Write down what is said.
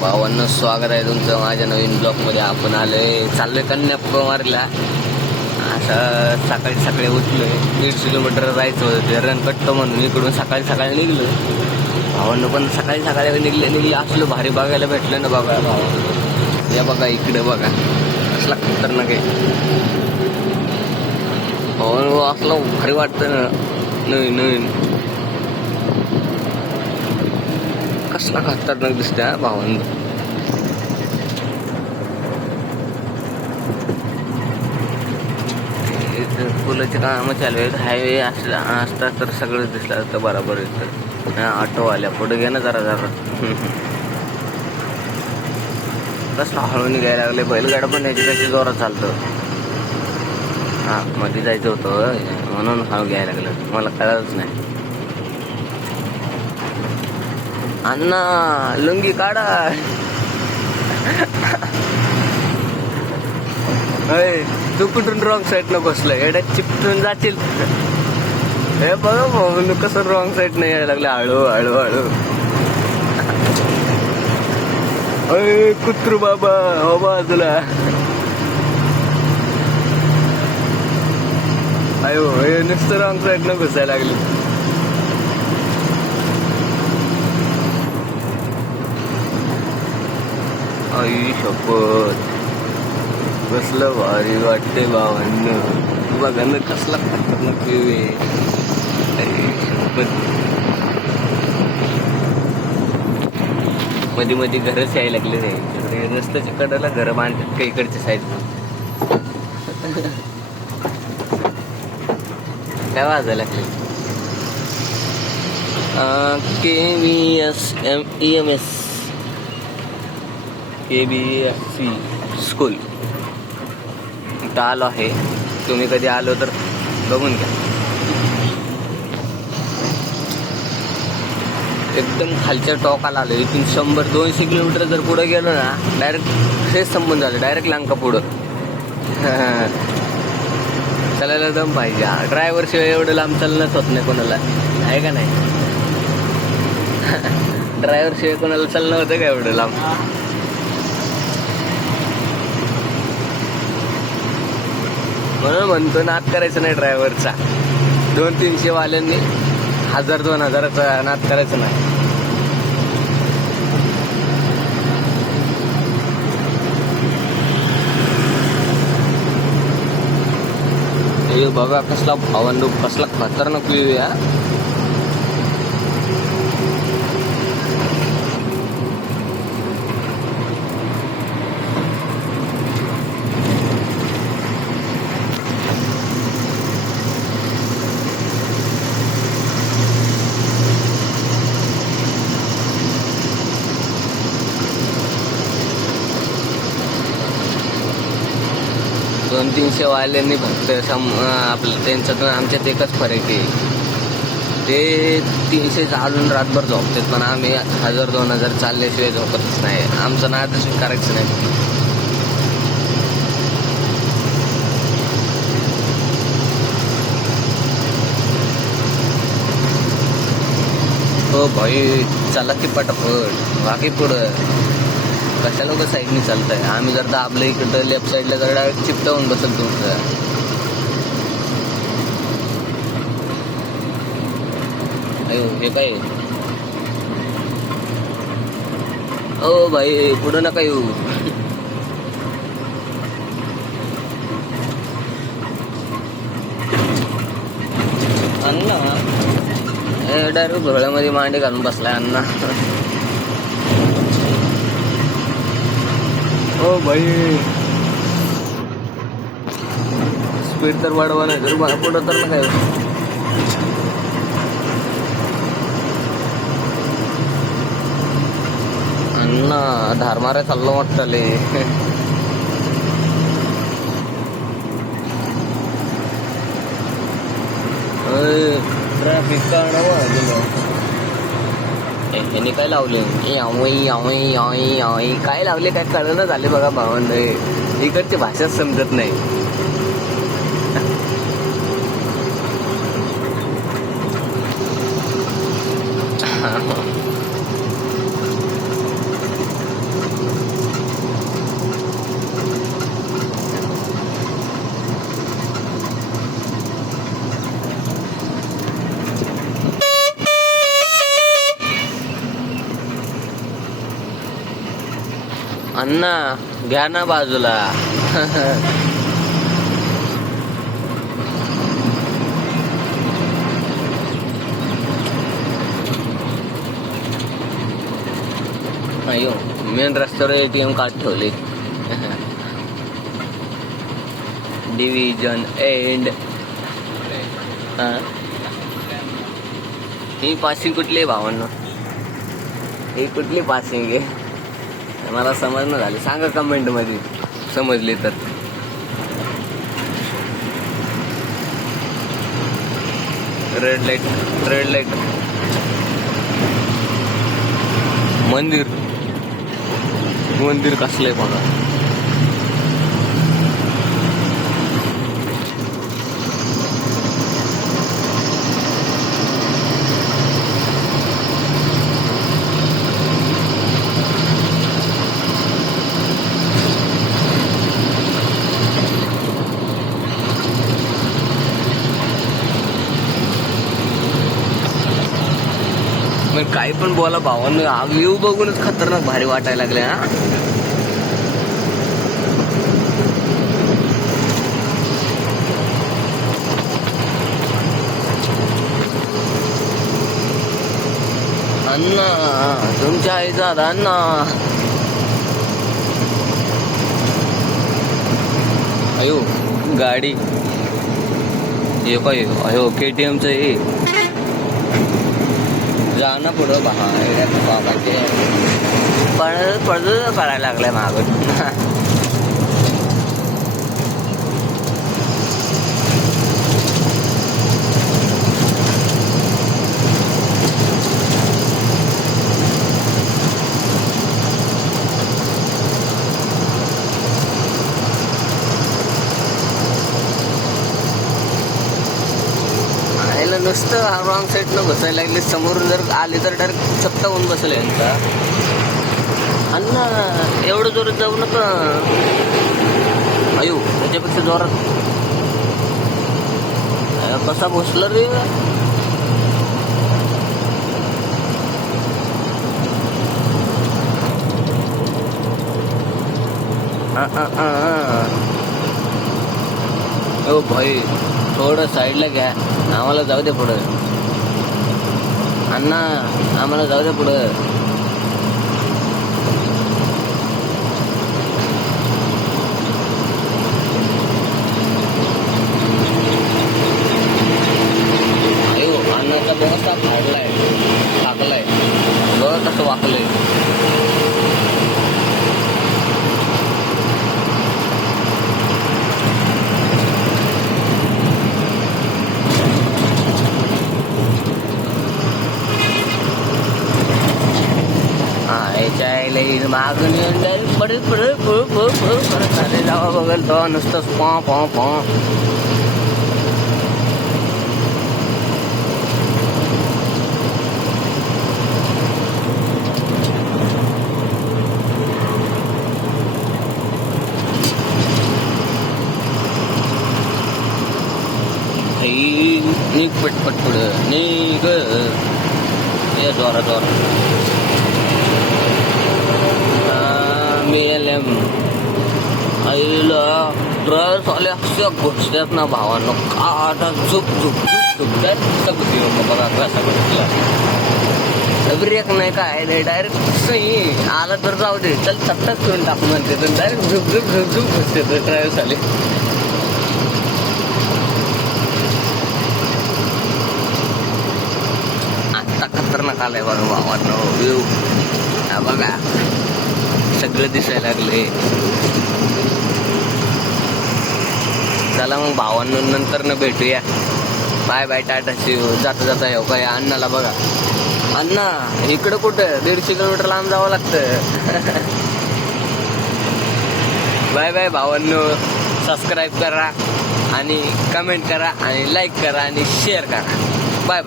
भावांनो, स्वागत आहे तुमचं माझ्या नवीन ब्लॉगमध्ये. आपण चाललोय कन्याकुमारीला. असं सकाळी सकाळी उठलोय. 1.5 किलोमीटर जायचं होतं ते रन कट्टो म्हणून. इकडून सकाळी सकाळी निघलो भावांनो. पण सकाळी सकाळी निघले असलं भारी बघायला भेटलं ना बघा भावा. या बघा इकडे बघा, असला खतरनाक आहे भावांनो. असलं भारी वाटतं ना नवीन नवीन. कसला खतरनाक दिसतंय भावांनो. पुलाचे काम चालू आहेत. हायवे असता तर सगळं दिसलं असतं बरोबर. येतं ऑटो आल्या पुढे घे ना जरा जरा. कसला हळू निघायला लागले. बैलगाडा पण याची जोरात चालतं. हा मध्ये जायचं होतं म्हणून हळू घ्यायला लागलं. मला कळलंच नाही. अण्णा लुंगी काढा. तू कुठून रॉंग साईड न बसलाय. एड्यात चिपटून जाशील. हे बघा भाऊ कसं रॉंग साईड न यायला लागलं. हळू हळू हळू. अय कुत्रू बाबा हो बाजूला. अयो हे नुसतं रॉंग साईड न घुसायला लागली. आई शपथ कसलं भारी वाटते भावांनो. बघा ना कसला खतरनाक व्ह्यू आहे. मध्ये मध्ये घरच यायला लागले नाही. रस्त्याच्या कडेला घर बांधतात काही इकडच्या साईड. काय वाजायला लागले. KVSMEMS KBSC स्कूल इथं आलो आहे. तुम्ही कधी आलो तर बघून घ्या. एकदम खालच्या टॉकाला आलो. इथून 100-200 किलोमीटर जर पुढे गेलो ना डायरेक्ट हेच संबंध झालं. डायरेक्ट लंका पुढं. चालायला दम पाहिजे. ड्रायव्हर शिवाय एवढं लांब चालणंच होत नाही कोणाला, आहे का नाही. ड्रायव्हर शिवाय कोणाला चालणं होतं का एवढं लांब. म्हणून म्हणतो नाद करायचं नाही ड्रायव्हरचा. 200-300 वाल्यांनी 1000-2000चा नाद करायचं नाही. हे बघा कसला भावांडू, कसला खतरनाक व्ह्यू आहे. 200-300 वाल्यांनी फक्त आपलं त्यांच्यातून आमच्यात एकच फरक आहे. ते 300 चालून रातभर झोपतात पण आम्ही 1000-2000 चालल्याशिवाय झोपतच नाही. आमचं नादच करायचं नाही. हो भाई चला की पटापट बाकी पुढं. कशा लोक साईडनी चालतंय. आम्ही जर दाबलं इकडं लेफ्ट साईडला जर डायरेक्ट चिपटावून बसल तुमचं. अयो हे काय. ओ भाई पुढं नका येऊ. अण्णा डायरेक्ट घोड्यामध्ये मांडी घालून बसलाय अण्णा. ओ भाई स्पीड तर वाढवा नाही तर पुढं तर ना काय. अण्णा धार माराय चाललो वाटतले. ट्रॅफिक ह्याने काय लावले. काय लावले काय कळलं झाले बघा भावांनो. इकडची भाषाच समजत नाही. अण्णा घ्या ना बाजूला. अयो मेन रस्त्यावर ATM कार्ड ठेवले. Division end. ही पासिंग कुठली आहे भावांनो? ही कुठली पासिंग आहे मला समजणं झालं. सांगा कमेंट मध्ये समजली तर. Red light. मंदिर कसलंय बघा. मग काही पण बोला भावांनो, व्ह्यू बघूनच खतरनाक भारी वाटायला लागले. हा अण्णा तुमच्या आईचा अण्णा. अयो गाडी हे काय अयो KTM च हे. जाणं पुढं बाबाचे पडद करायला लागलाय मागं. नुसतं रॉंग साईडनं बसायला लागले. समोरून जर आले तर डायरेक्ट चपटा होऊन बसले यांचा. अण्णा एवढं जोरात जाऊ नका. अयो त्याच्यापेक्षा जोरात कसा बसला रे. ओ भाई थोडं साईडला घ्या. आम्हाला जाऊ दे पुढं. अण्णा आम्हाला जाऊ दे पुढं. अयो अण्णाचा व्यवस्था फाडलाय टाकलाय बघ कसं वाकलंय. मागून येऊन डायरेक्ट परत जावा बघेल तो नुसतंच पॉ. निघ पटपट पुढं निघ. ये जोरा MLM आईला ड्रायव्हर आले अशा घुसतात ना भावांनो. का आता झुक बघा कसा घुसला. ब्रेक नाही काय नाही डायरेक्ट सही आला तर जाऊ दे चल चट्टाच करून टाकू म्हणते. तर डायरेक्ट झुक घुसते ड्रायव्हर आले. आता खतरनाक आलाय बघा भावांनो व्ह्यू. बघा सगळं दिसायला लागले. चला मग भावांनो नंतर न भेटूया. बाय टाटा सी. जाता येऊ काय अण्णाला बघा. अण्णा इकडं कुठं 150 किलोमीटर लांब जावं लागतं. बाय भावांनो. सबस्क्राईब करा आणि कमेंट करा आणि लाईक करा आणि शेअर करा. बाय.